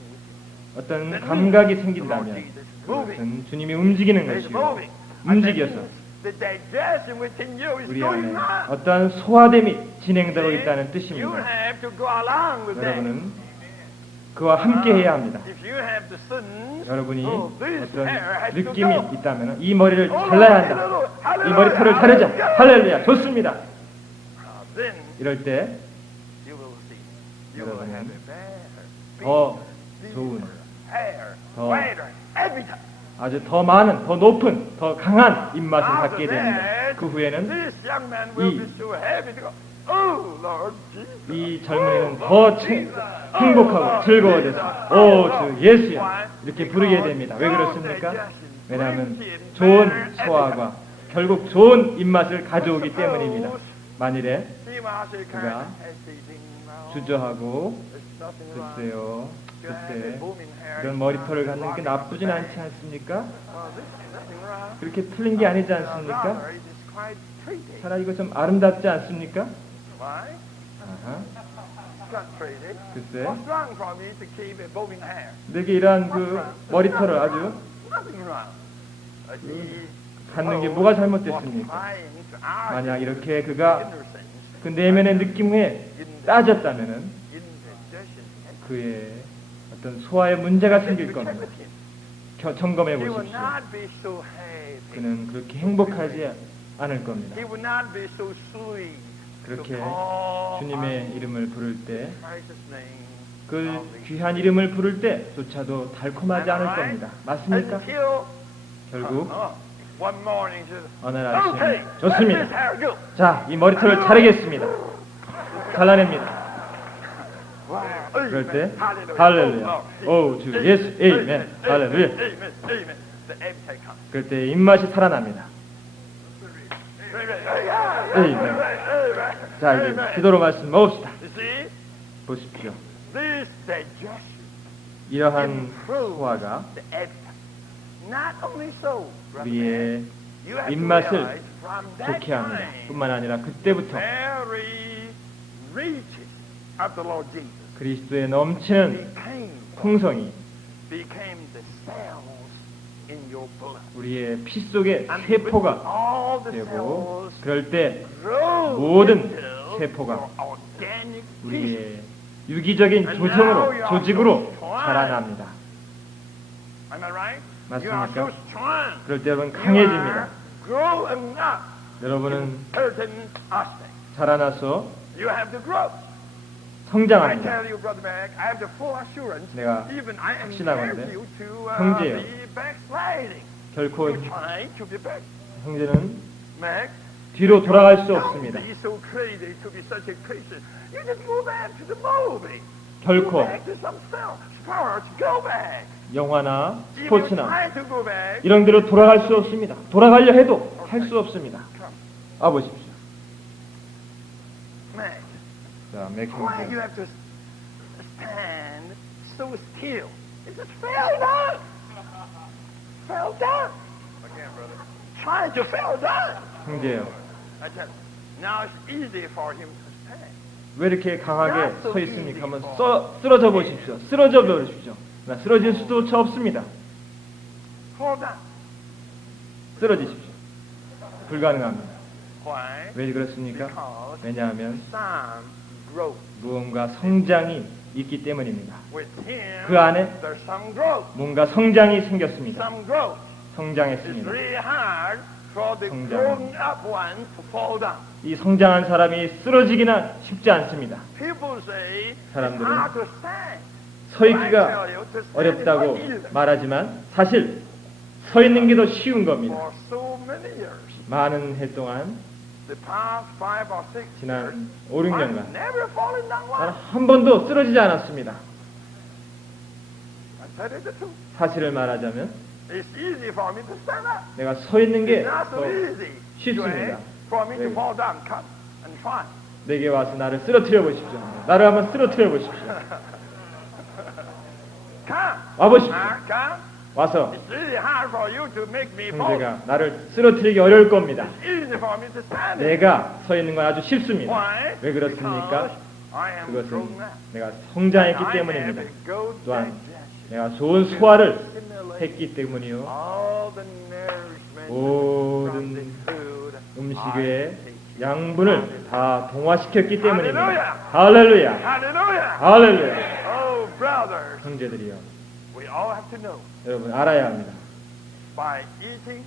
어떤 감각이 생긴다면 the Lord Jesus is moving. 그것은 주님이 움직이는 He's 것이요 moving. 움직여서 The digestion within you is 우리 going 안에 on. 어떠한 소화됨이 진행되고 있다는 You 뜻입니다. have to go along with that. 여러분은 그와 함께 해야 합니다. If you have the sense, 여러분이 this 어떤 hair has to 느낌이 go. 있다면 이 머리를 잘라야 한다. 이 머리털을 자르자. 할렐루야. 좋습니다. Then 이럴 때 you will see. You will have a better, 더 bigger, 좋은, hair, 더 whiter, everything. 아주 더 많은, 더 높은, 더 강한 입맛을 After 갖게 됩니다. that, 그 후에는 this young man will 이- be so happy to go. Oh Lord Jesus. 이 젊은이는 더 행복하고 즐거워져서 오, 주 예수야 이렇게 부르게 됩니다. 왜 그렇습니까? 왜냐하면 좋은 소화가 결국 좋은 입맛을 가져오기 때문입니다. 만일에 그가 주저하고 글쎄요, 글쎄 이런 머리털을 갖는 게 나쁘진 않지 않습니까? 그렇게 틀린 게 아니지 않습니까? 차라리 이거 좀 아름답지 않습니까? Why? 아하, Not pretty. 글쎄 What's wrong for me to keep a bobbing hair? 내게 이러한 그 머리털을 아주 Nothing wrong. He 갖는 게 뭐가 잘못됐습니까? trying to argue 만약 이렇게 그가 innocence 그 내면의 느낌 후에 따졌다면은 indigestion. 그의 어떤 소화에 문제가 생길 겁니다. Check with him. 점검해 He will 보십시오. not be so happy. 그는 그렇게 행복하지 않을 겁니다. He will not be so sweet. 그렇게 to call 주님의 on 이름을 부를 때, precious name 그 of the 귀한 이름을 부를 때조차도 달콤하지 않을 겁니다. 맞습니까? until 결국 one morning he says, 어느 날 okay, 아침 let 좋습니다. this hair go. 자, 이 머리털을 자르겠습니다. 잘라냅니다. Wow. 그럴 때 Hallelujah. 할렐루야. 오, 주 예수. 에이멘. 할렐루야. Amen. Amen. The appetite comes. 그럴 때 입맛이 살아납니다. Amen. 자, 이제 기도로 말씀 먹읍시다. You see, 보십시오. this digestion 이러한 improves 소화가 the appetite. Not only so, brother 우리의 man, you have to 입맛을 realize from that 좋게 합니다. time, 뿐만 아니라 그때부터 very riches of the Lord Jesus 그리스도의 넘치는 became 풍성이 the cells in your blood. 우리의 피 속에 And 세포가 with all the 되고 cells 그럴 때 grow 모든 into 세포가 your organic tissue. 우리의 유기적인 조성으로 조직으로 자라납니다. Am I right? You are 맞습니까? so strong. 그럴 때 여러분 You 강해집니다. are growing up 여러분은 certain aspects. 자라나서 You have to grow. I 성장합니다. tell you, brother Mac, I have the full assurance. 내가 Even I am 확신하건대 you to 형제요. be backsliding. 결코 You're trying to be back. 형제는 Mac, 뒤로 돌아갈 수 don't 없습니다. be so crazy to be such a Christian. You just go back to the movie. Go 결코 back to some sports. Go back. 영화나 If you 스포츠나 try to go back, 이런 데로 돌아갈 수 없습니다. 돌아가려 해도 할 수 없습니다. 아 보십시오. Mac, 자, 맥 why 형제. you have to stand so still? It just fell down. Fell down. Again, brother. Trying to fell down. 형제요. I tell you, now it's easy for him to stand. 왜 이렇게 강하게 서 있습니까? 한번 쓰러져 보십시오. 쓰러져 보십시오. 나 쓰러질 수도 없습니다. Fall down. 쓰러지십시오. 불가능합니다. Why? 왜 그렇습니까? Because 왜냐하면 some growth. 무언가 성장이 있기 때문입니다. With him, 그 안에 there's some growth. 뭔가 성장이 생겼습니다. Some growth. It's 성장했습니다. really hard for the 성장. grown up one to fall down. 이 성장한 사람이 쓰러지기나 쉽지 않습니다. People say it's 사람들은 hard to stand. 서 있기가 어렵다고 말하지만 사실 서 있는 게 더 쉬운 겁니다. For so many years, 많은 해 동안 the past 5 or 6 years, 지난 5, 6년간 I've never fallen down 나는 once. 한 번도 쓰러지지 않았습니다. I tell you the truth. 사실을 말하자면 It's easy for me to stand up. 내가 서 있는 게 It's not 더 so easy 쉽습니다. for me to 네. fall down, come and try. 내게 와서 나를 쓰러뜨려 보십시오. 나를 한번 쓰러뜨려 보십시오. Come. 와보십시오. Come. 와서 It's really hard for you to make me fall. 형제가 나를 쓰러뜨리기 어려울 겁니다. It's easy for me to stand. 내가 서 있는 건 아주 쉽습니다. Why? 왜 그렇습니까? Because I am 그것은 grown up. 내가 성장했기 I have 때문입니다. a good 또한 digestion. 내가 좋은 소화를 Assimilate 했기 때문이요. all the nourishment 모든 from the food 음식의 I take. 양분을 다 동화시켰기 때문입니다. 할렐루야! 할렐루야! Hallelujah! 할렐루야! Oh, brothers, 형제들이요. we all have to know. 여러분 알아야 합니다. By eating,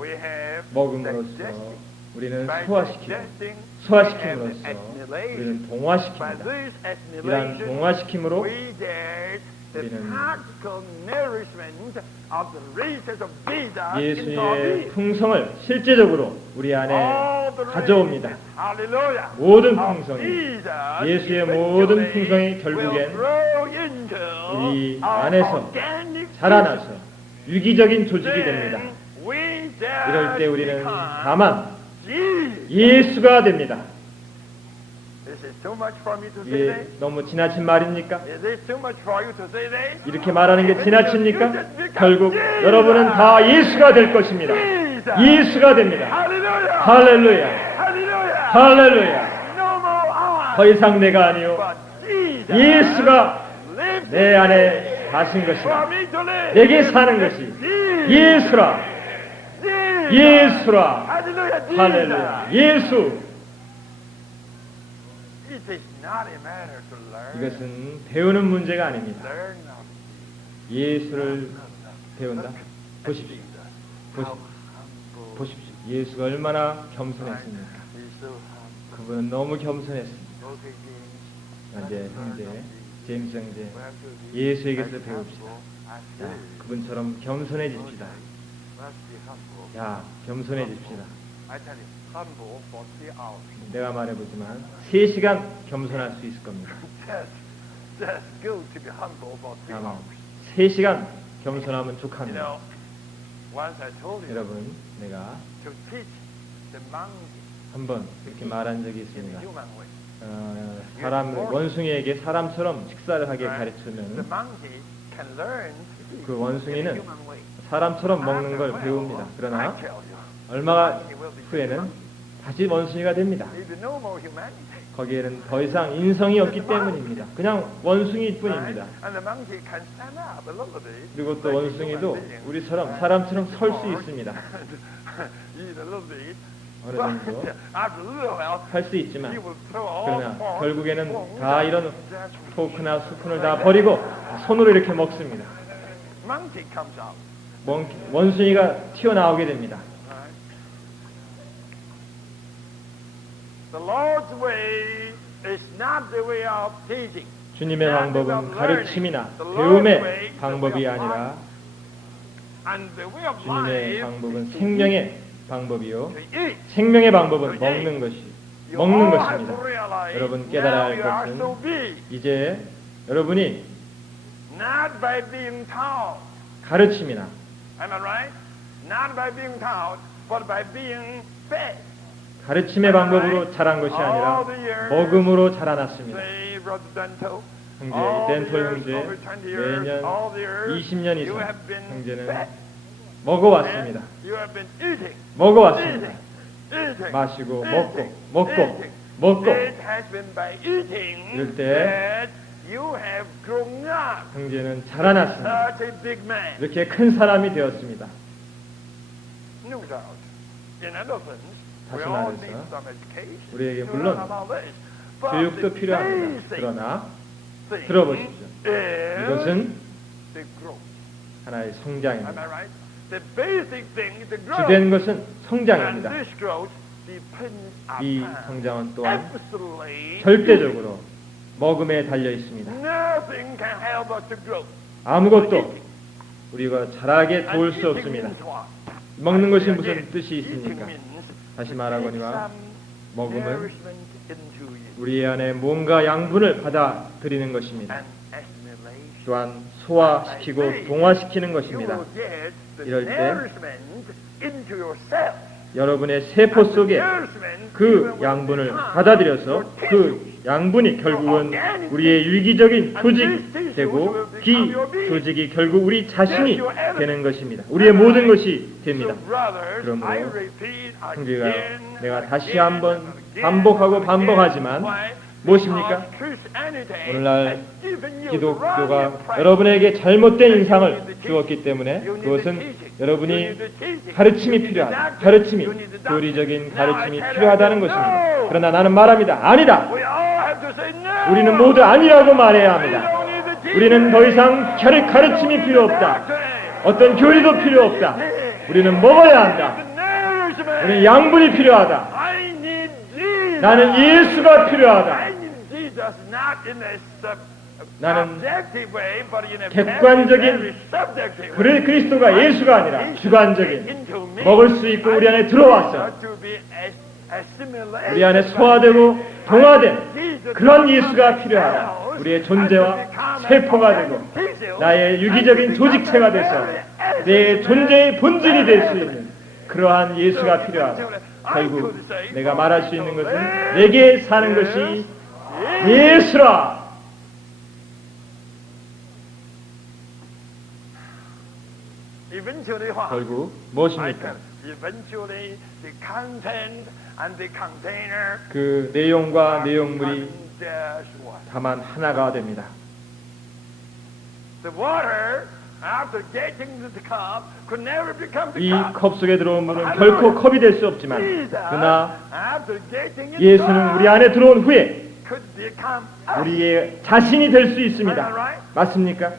we have 먹음으로써 digesting. 우리는 By 소화시키고 digesting, 소화시킴으로써 we have assimilation. 우리는 By 동화시킵니다. this 이러한 assimilation, 동화시킴으로 we get the 우리는 practical nourishment of the riches of Jesus in our 예수의 being. 풍성을 실제적으로 우리 안에 All the 가져옵니다. riches, hallelujah, 모든 of 풍성이 Jesus 예수의 모든 eventually 풍성이 will 결국엔 grow into 이 our 안에서 organic 자라나서 tissue. 유기적인 조직이 됩니다. Then we 이럴 때 우리는 become 다만 Jesus. 예수가 됩니다. Is it too much for me to say 이게 that? 너무 지나친 말입니까? Is it too much for you to say that? 이렇게 말하는 게 지나칩니까? 결국 여러분은 다 예수가 될 것입니다. 예수가 됩니다. 할렐루야! 할렐루야! 할렐루야! 할렐루야! No more I, 더 이상 내가 아니요 but Jesus 예수가 lives 내 안에 사신 for 것이다. me to live. 내게 사는 것이 Jesus. 예수라. Jesus. 예수라. 할렐루야! Jesus. 할렐루야. 예수. It is not a matter to learn. 이것은 배우는 문제가 아닙니다. Learn of 예수를 배운다. Jesus. 보십시오. How 보십시오. humble. 보십시오. 예수가 얼마나 겸손했습니까? He's so humble. 그분은 너무 겸손했습니다. Okay, James. 이제 형제, 제임스 형제, We have to be 예수에게서 as 배웁시다. humble as 자, he is. 그분처럼 겸손해집시다. Must be humble. 야, 겸손해집시다. I tell you, humble for 3 hours. 내가 말해보지만 3시간 겸손할 수 있을 겁니다. Just good to be humble for 3 아마 hours. 3시간 겸손하면 You 족합니다. know, once I told you 여러분, 내가 to teach the monkey 한번 이렇게 말한 적이 in 있습니다. a human way. 사람 원숭이에게 사람처럼 식사를 하게 The 가르치면 monkey can learn to eat 그 in a 원숭이는 human way. 사람처럼 먹는 걸 After 배웁니다. well, 그러나 I tell you, 얼마 monkey will be 후에는 monkey. 다시 원숭이가 됩니다. There is no more humanity. 거기에는 더 이상 인성이 없기 때문입니다. 그냥 원숭이일 뿐입니다. Right? And the monkey can stand up a little bit. 그리고 또 like a 원숭이도 human being. 우리처럼 사람처럼 설 수 And 있습니다. eat a little bit. 어느 But 정도 after a little while, 할 수 있지만 he will throw all 그러나 forks, 결국에는 spoons, 다 이런 just 포크나 스푼을 다 버리고 손으로 이렇게 먹습니다. monkey comes out. 원숭이가 튀어나오게 됩니다. Right? The Lord's way is not the way of teaching. 주님의 방법은 가르침이나 배움의 방법이 아니라 And the way of 주님의 life 방법은 is to 생명의 방법이요. to eat. 생명의 방법은 먹는 것이 You 먹는 all have 것입니다. to realize 여러분 깨달아야 할 now you are 것은 so big, 이제 여러분이 not by being taught. 가르침이나 Am I right? Not by being taught, but by being fed. 가르침의 방법으로 자란 것이 아니라 먹음으로 자라났습니다. Say, Brother Danto, 형제, all the 덴토 years, 형제 over 20 years, 매년 all the years, 20년 you 이상 have been 형제는 fed. 먹어왔습니다. You have been eating, 먹어왔습니다. eating, 마시고 eating, 먹고 eating. 먹고 It has been by eating 이럴 때 that you have grown up 형제는 자라났습니다. such a big man. 이렇게 큰 사람이 되었습니다. No doubt. In elephants, we 다시 all 말해서 need some education. 우리에게 to 물론 learn about this. But 교육도 the 필요합니다. basic 그러나 thing 들어보십시오. is 이것은 the growth. 하나의 Am 성장입니다. I right? The basic thing is the growth. 주된 것은 And 성장입니다. this growth depends 이 upon 성장은 또한 absolutely 절대적으로 먹음에 달려 있습니다. nothing can help us to grow. 아무것도 우리가 자라게 And 도울 수 eating 없습니다. means what? 먹는 것이 Again, 무슨 뜻이 eating 있습니까? means 다시 take 말하거니와 some 먹음은 nourishment into you. 우리 안에 뭔가 양분을 받아들이는 것입니다. And assimilation 또한 소화시키고 동화시키는 You 것입니다. will get the 이럴 때 nourishment into yourself. 여러분의 세포 속에 그 양분을 받아들여서 그 양분이 결국은 우리의 유기적인 조직이 되고 비조직이 결국 우리 자신이 되는 것입니다. 우리의 모든 것이 됩니다. 그러므로 형제가 내가 다시 한번 반복하고 반복하지만 무엇입니까? 오늘날 기독교가 여러분에게 잘못된 인상을 주었기 때문에 그것은 여러분이 가르침이 필요하다. 가르침이 교리적인 가르침이 필요하다는 것입니다. 그러나 나는 말합니다. 아니다. 우리는 모두 아니라고 말해야 합니다. 우리는 더 이상 가르침이 필요 없다. 어떤 교리도 필요 없다. 우리는 먹어야 한다. 우리는 양분이 필요하다. 나는 예수가 필요하다. 나는 객관적인 그리스도가 예수가 아니라 주관적인 먹을 수 있고 우리 안에 들어와서 우리 안에 소화되고 동화된 그런 예수가 필요하다. 우리의 존재와 세포가 되고 나의 유기적인 조직체가 돼서 내 존재의 본질이 될 수 있는 그러한 예수가 필요하다. 결국 내가 말할 수 있는 것은 내게 사는 것이 예수라. 결국 무엇입니까? 그 내용과 내용물이 다만 하나가 됩니다. 이 컵 속에 들어온 물은 결코 컵이 될 수 없지만 그러나 예수는 우리 안에 들어온 후에 우리의 자신이 될 수 있습니다. 맞습니까?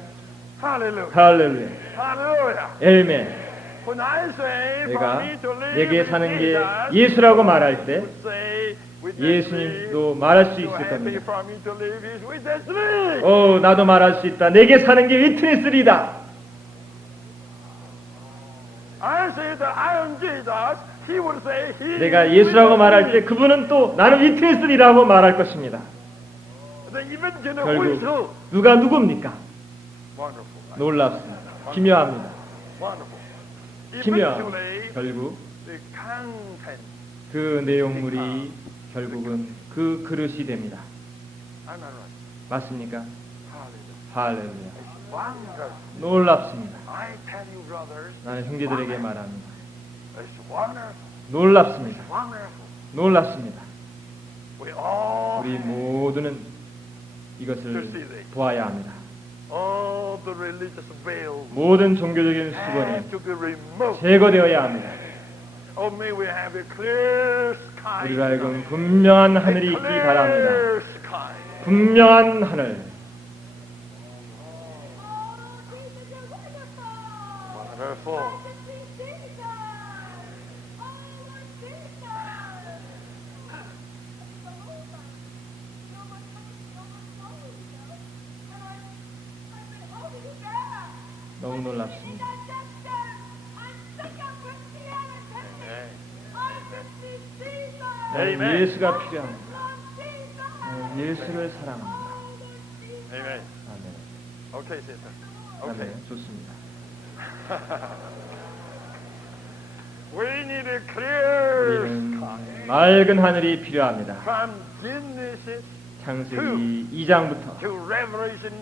할렐루야. 아멘. 내가 내게 사는 게 예수라고 말할 때 예수님도 말할 수 있을 겁니다. 나도 말할 수 있다. 내게 사는 게 위트니스리다. 내가 예수라고 말할 때 그분은 또 나는 위트니스리라고 말할 것입니다. 결국 누가 누굽니까? 놀랍습니다. 기묘합니다. 기묘. 결국 그 내용물이 결국은 그 그릇이 됩니다. 맞습니까? 할렐루야. 놀랍습니다. 나는 형제들에게 말합니다. 놀랍습니다. 놀랍습니다. 우리 모두는 이것을 보아야 합니다. 모든 종교적인 수건이 제거되어야 합니다. 우리로 하여금 분명한 하늘이 있기 바랍니다. 분명한 하늘. 너무 놀랍습니다. 나는 예수가 필요합니다. 예수를 사랑합니다. 아멘. 아멘. 좋습니다. 우리는 맑은 하늘이 필요합니다. 창세기 2장부터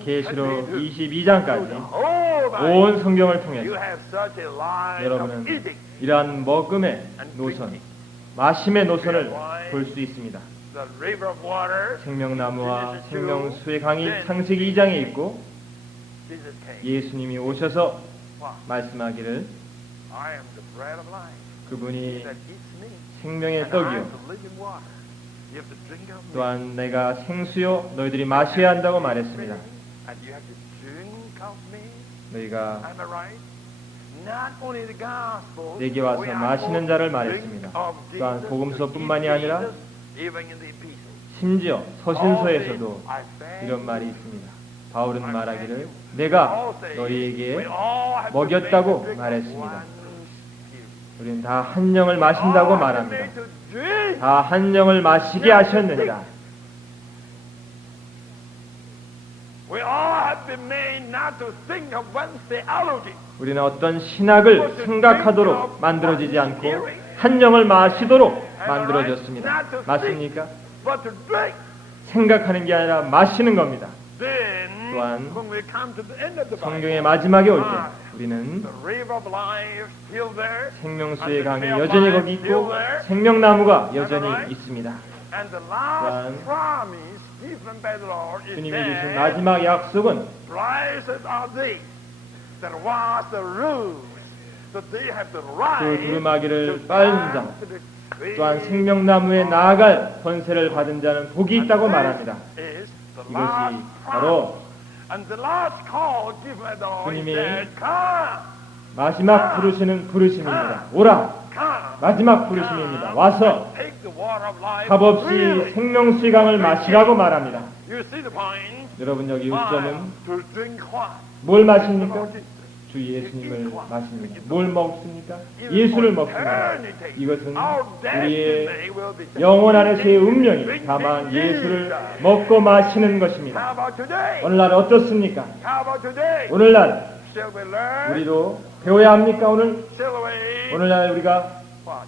계시록 22장까지 온 성경을 통해서 여러분은 이러한 먹음의 노선, 마심의 노선을 볼 수 있습니다. 생명나무와 생명수의 강이 창세기 2장에 있고 예수님이 오셔서 말씀하기를 그분이 생명의 떡이요 또한 내가 생수요 너희들이 마셔야 한다고 말했습니다. 너희가 내게 와서 마시는 자를 말했습니다. 또한 복음서뿐만이 아니라 심지어 서신서에서도 이런 말이 있습니다. 바울은 말하기를 내가 너희에게 먹였다고 말했습니다. 우리는 다 한 영을 마신다고 말합니다. 다 한 영을 마시게 하셨느니라. not to think of one's theology. 우리는 어떤 신학을 생각하도록 만들어지지 않고 한 영을 마시도록 만들어졌습니다. 맞습니까? But to drink. 생각하는 게 아니라 마시는 겁니다. Then, 또한 when we come to the end of the 성경의 Bible, 마지막에 올 때 우리는 the river of life still there, 생명수의 강이 여전히 거기 있고 생명나무가 여전히 있습니다. and the last promise given by the Lord is 주님이 주신 that 마지막 약속은 blessed are they that wash the roofs, that they have the right 그 두루마기를 to 빨은 자, come to the tree 또한 생명나무에 나아갈 권세를 받은 자는 복이 있다고 말합니다. is the 이것이 last 바로 and the last call given by the Lord is 주님이 that come, 마지막 부르시는 부르심입니다. 오라! come, 마지막 부르심입니다. 와서 take the water of life 값없이 freely. 생명수의 강을 마시라고 말합니다. You see the point? 여러분 여기 요점은 To drink what? 뭘 마십니까? 주 예수님을 마십니다. 뭘 먹습니까? 예수를 먹습니다. 이것은 우리의 영혼 안에서의 운명이 다만 예수를 먹고 마시는 것입니다. How about today? 오늘날 어떻습니까? How about today? 오늘날 Shall we learn? 우리도 배워야 합니까? Shall we? 오늘날 우리가 What?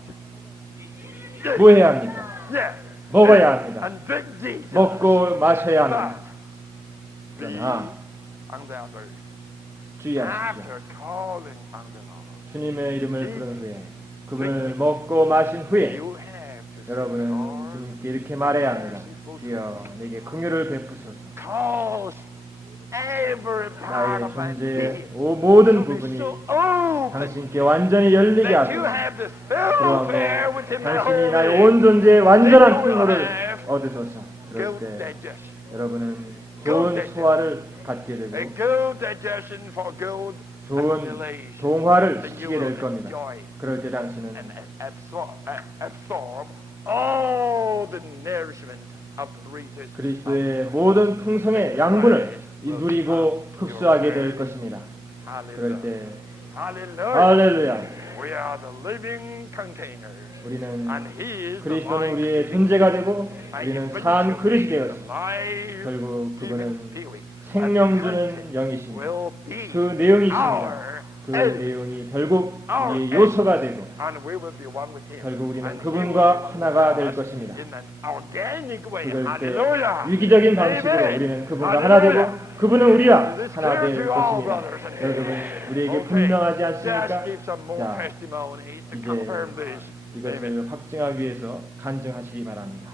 뭐 해야 합니까? Yes. 먹어야 합니다. And drink Jesus. 먹고 마셔야 합니다. 그러나 Unbounded. 주의하십시오. After calling on the Lord, 주님의 이름을 부른 후에 그분을 먹고 마신 후에 you have to 여러분은 주님께 이렇게 말해야 합니다. 주여 내게 긍휼을 베푸소서. cause every part 나의 of my 존재의 being 모든 to be 부분이 so open 당신께 완전히 열리게 that you 하소서. have the thoroughfare 그러므로 within my 당신이 whole 나의 being. 온 존재의 완전한 풍요를 얻으소서. 그럴 Good 때 digestion. 여러분은 좋은 소화를 갖게 되고 A good digestion for good 좋은 assimilation. 동화를 Then you 시키게 will 될 겁니다. enjoy 그럴 때 당신은 and absorb all the nourishment of the reason. 그리스도의 모든 풍성의 양분을 누리고 흡수하게 될 것입니다. 그럴 때 Hallelujah. 할렐루야. We are the living container. 우리는 And He is the 그리스도는 life. 우리의 존재가 되고 우리는 산 그릇이 되었습니다. Life 결국 그분은 giving 생명 주는 영이십니다. will be 그 내용이 있습니다. our 그 end. 내용이 결국 우리의 요소가 되고 And we will be one with Him. 결국 우리는 And 그분과 하나가 될 것입니다. in an organic way. 그럴 때 Hallelujah. 유기적인 방식으로 우리는 그분과 하나 되고 그분은 우리와 하나 될 것입니다. 여러분 우리에게 분명하지 않습니까? Let's give some more 자, testimonies to 이제 confirm this. 이것을 확증하기 위해서 간증하시기 바랍니다.